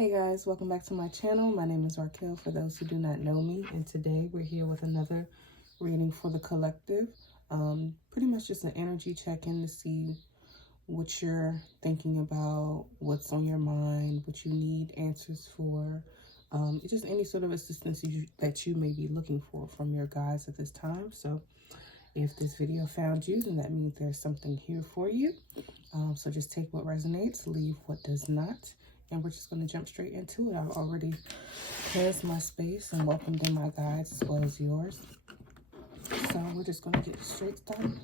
Hey guys, welcome back to my channel. My name is Raquel for those who do not know me, and today we're here with another reading for the collective. Pretty much just an energy check-in to see what you're thinking about, what's on your mind, what you need answers for, just any sort of assistance that you may be looking for from your guides at this time. So if this video found you, then that means there's something here for you. So just take what resonates, leave what does not. And we're just going to jump straight into it. I've already cleansed my space and welcomed in my guides as well as yours. So we're just going to get straight started.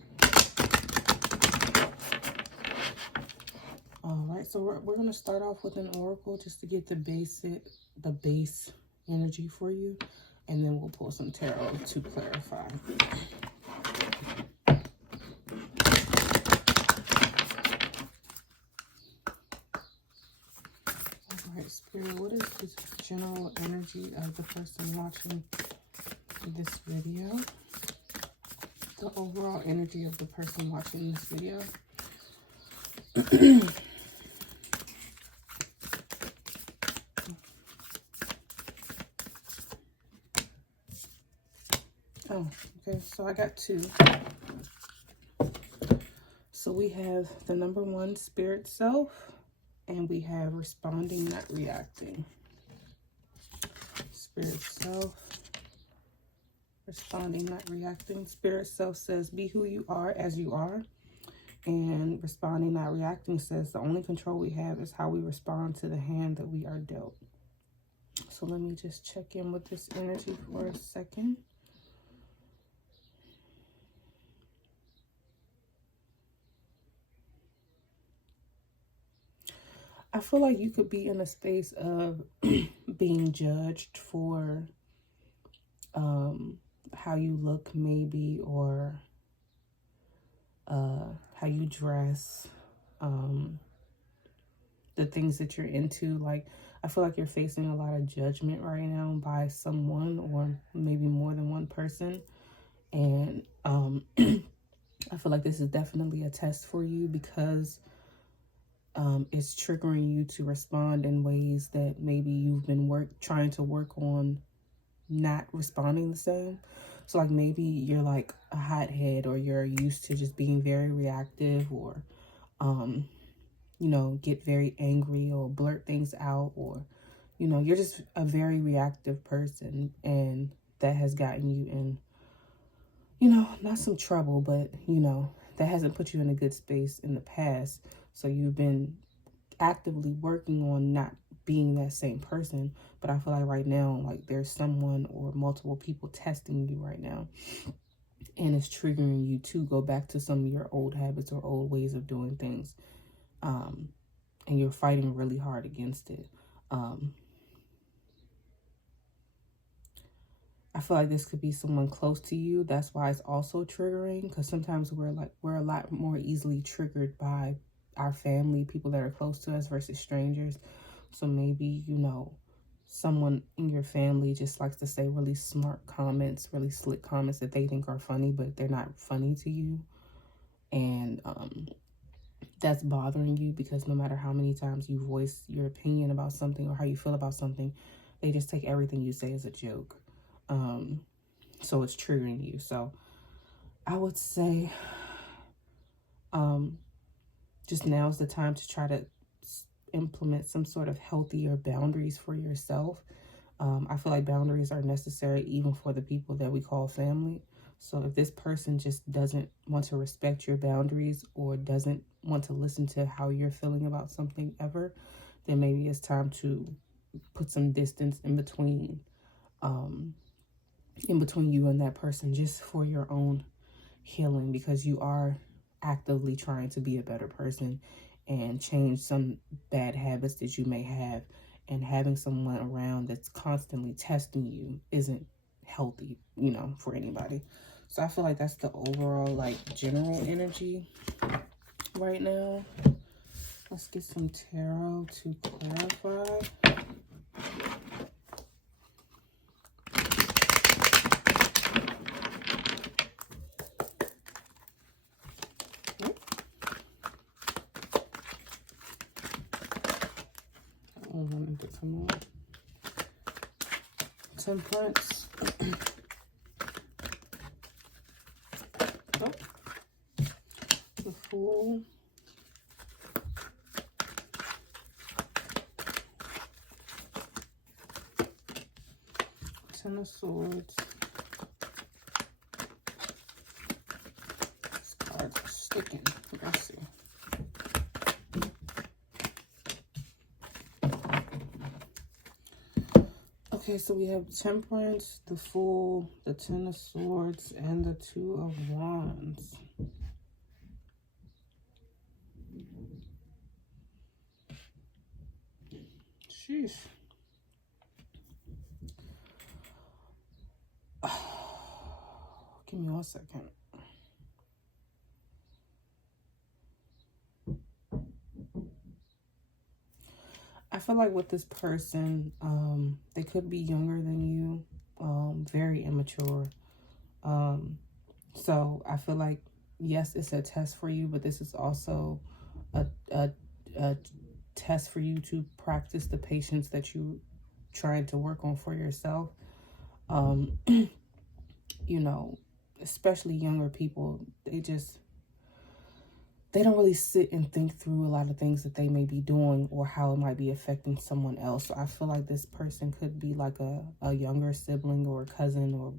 All right, so we're going to start off with an oracle just to get the base energy for you. And then we'll pull some tarot to clarify. Spirit, what is the general energy of the person watching this video? The overall energy of the person watching this video. Oh, okay, so I got two. So we have the number one, spirit self. And we have responding, not reacting. Spirit self, responding, not reacting. Spirit self says, be who you are as you are. And responding, not reacting says, the only control we have is how we respond to the hand that we are dealt. So let me just check in with this energy for a second. I feel like you could be in a space of being judged for how you look maybe, or how you dress, the things that you're into. Like, I feel like you're facing a lot of judgment right now by someone, or maybe more than one person. And I feel like this is definitely a test for you, because it's triggering you to respond in ways that maybe you've been trying to work on not responding the same. So like maybe you're like a hothead, or you're used to just being very reactive, or you know, get very angry or blurt things out, or you know, you're just a very reactive person, and that has gotten you in, you know, not some trouble, but you know, that hasn't put you in a good space in the past. So you've been actively working on not being that same person. But I feel like right now, like there's someone or multiple people testing you right now, and it's triggering you to go back to some of your old habits or old ways of doing things, and you're fighting really hard against it. I feel like this could be someone close to you. That's why it's also triggering, because sometimes we're a lot more easily triggered by our family, people that are close to us, versus strangers. So maybe, you know, someone in your family just likes to say really smart comments, really slick comments that they think are funny, but they're not funny to you. And that's bothering you, because no matter how many times you voice your opinion about something or how you feel about something, they just take everything you say as a joke. So it's triggering you. So I would say just now's the time to try to implement some sort of healthier boundaries for yourself. I feel like boundaries are necessary even for the people that we call family. So if this person just doesn't want to respect your boundaries, or doesn't want to listen to how you're feeling about something ever, then maybe it's time to put some distance in between you and that person, just for your own healing, because you are actively trying to be a better person and change some bad habits that you may have. And having someone around that's constantly testing you isn't healthy, you know, for anybody. So I feel like that's the overall, like, general energy right now. Let's get some tarot to clarify. it for more. Temperance. Oh. The Fool. Ten of Swords. These cards are sticking. Let's see. Okay, so we have Temperance, the Fool, the Ten of Swords, and the Two of Wands. Sheesh. Give me 1 second. I feel like with this person, they could be younger than you, very immature. So I feel like, yes, it's a test for you, but this is also a test for you to practice the patience that you trying to work on for yourself. You know, especially younger people, they don't really sit and think through a lot of things that they may be doing or how it might be affecting someone else. So I feel like this person could be like a younger sibling or a cousin or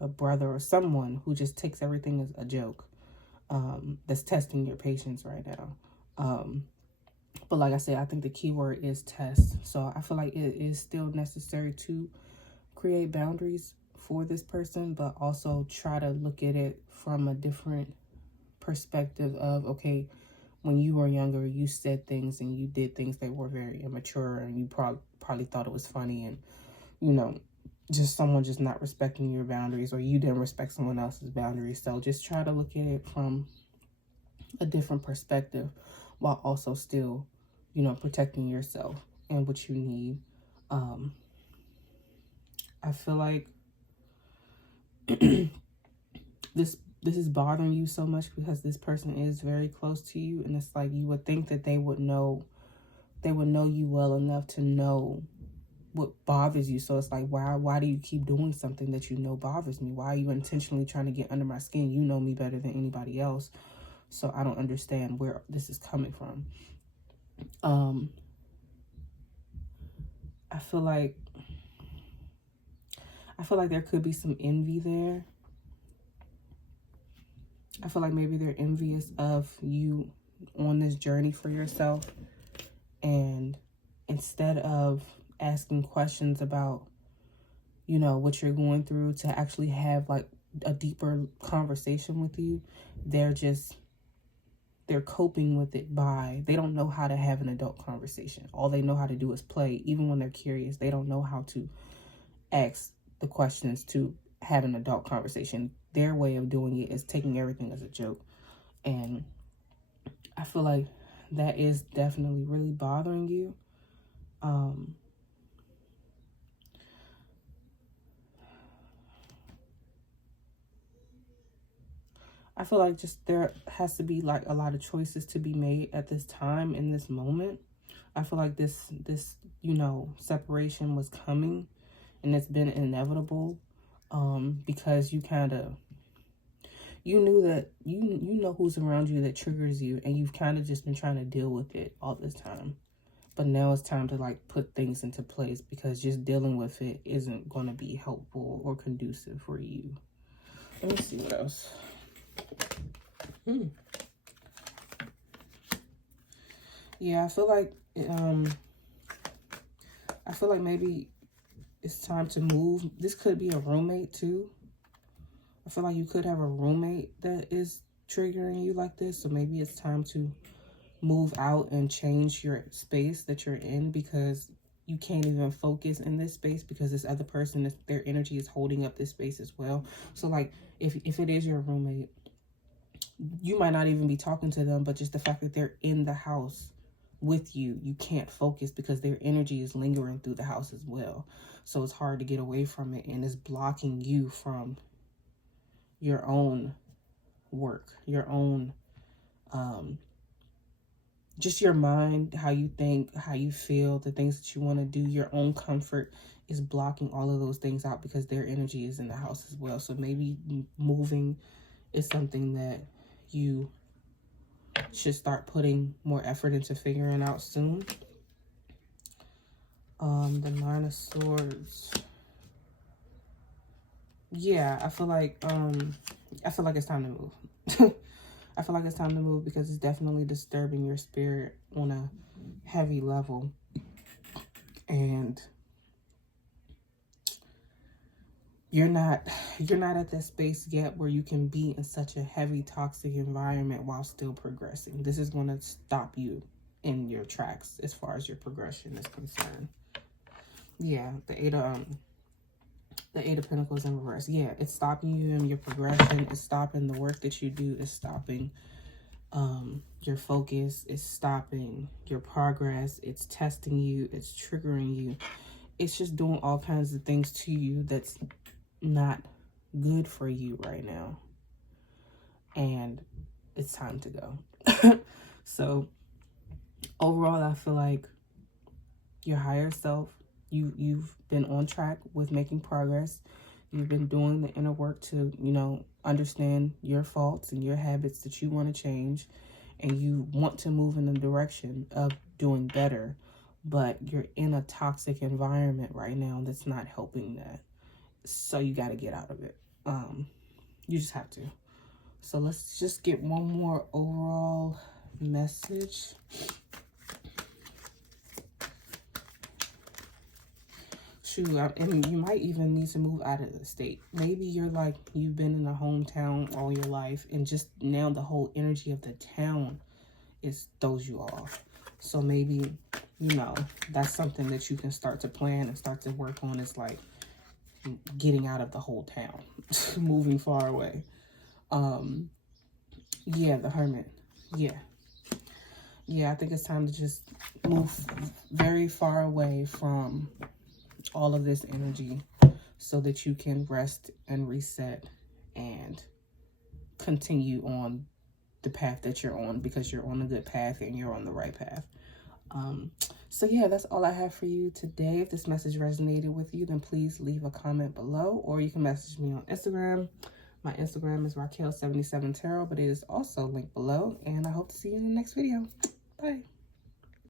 a brother or someone who just takes everything as a joke, that's testing your patience right now. But like I said, I think the key word is test. So I feel like it is still necessary to create boundaries for this person, but also try to look at it from a different perspective of, okay, when you were younger, you said things and you did things that were very immature, and you probably thought it was funny, and, you know, just someone just not respecting your boundaries, or you didn't respect someone else's boundaries. So just try to look at it from a different perspective while also still, you know, protecting yourself and what you need. I feel like this is bothering you so much because this person is very close to you, and it's like you would think that they would know you well enough to know what bothers you. So it's like, why do you keep doing something that you know bothers me? Why are you intentionally trying to get under my skin? You know me better than anybody else, so I don't understand where this is coming from. I feel like there could be some envy there. I feel like maybe they're envious of you on this journey for yourself, and instead of asking questions about, you know, what you're going through to actually have like a deeper conversation with you, they're coping with it by, they don't know how to have an adult conversation. All they know how to do is play. Even when they're curious, they don't know how to ask the questions to have an adult conversation. Their way of doing it is taking everything as a joke. And I feel like that is definitely really bothering you. I feel like just there has to be like a lot of choices to be made at this time, in this moment. I feel like this, you know, separation was coming, and it's been inevitable, because you knew that you know who's around you that triggers you, and you've kind of just been trying to deal with it all this time. But now it's time to like put things into place, because just dealing with it isn't going to be helpful or conducive for you. Let me see what else. Yeah, I feel like maybe it's time to move. This could be a roommate too. I feel like you could have a roommate that is triggering you like this. So maybe it's time to move out and change your space that you're in, because you can't even focus in this space because this other person, their energy is holding up this space as well. So like if it is your roommate, you might not even be talking to them, but just the fact that they're in the house with you, you can't focus because their energy is lingering through the house as well. So it's hard to get away from it, and it's blocking you from your own work, your own just your mind, how you think, how you feel, the things that you want to do, your own comfort is blocking all of those things out because their energy is in the house as well. So maybe moving is something that you should start putting more effort into figuring out soon. The Nine of Swords. Yeah, I feel like it's time to move. I feel like it's time to move because it's definitely disturbing your spirit on a heavy level. And you're not at that space yet where you can be in such a heavy toxic environment while still progressing. This is going to stop you in your tracks as far as your progression is concerned. Yeah, the Eight of Pentacles in reverse. Yeah, it's stopping you in your progression. It's stopping the work that you do. It's stopping your focus. It's stopping your progress. It's testing you. It's triggering you. It's just doing all kinds of things to you that's not good for you right now. And it's time to go. So overall, I feel like your higher self, you've been on track with making progress. You've been doing the inner work to, you know, understand your faults and your habits that you want to change. And you want to move in the direction of doing better. But you're in a toxic environment right now that's not helping that. So you got to get out of it. You just have to. So let's just get one more overall message. Shoot, and you might even need to move out of the state. Maybe you're like, you've been in a hometown all your life, and just now the whole energy of the town throws you off. So maybe, you know, that's something that you can start to plan and start to work on, is like getting out of the whole town, moving far away. Yeah, the Hermit. Yeah, I think it's time to just move very far away from all of this energy so that you can rest and reset and continue on the path that you're on, because you're on a good path and you're on the right path. So yeah, that's all I have for you today. If this message resonated with you, then please leave a comment below, or you can message me on Instagram. My Instagram is Raquel77Tarot, but it is also linked below, and I hope to see you in the next video. Bye.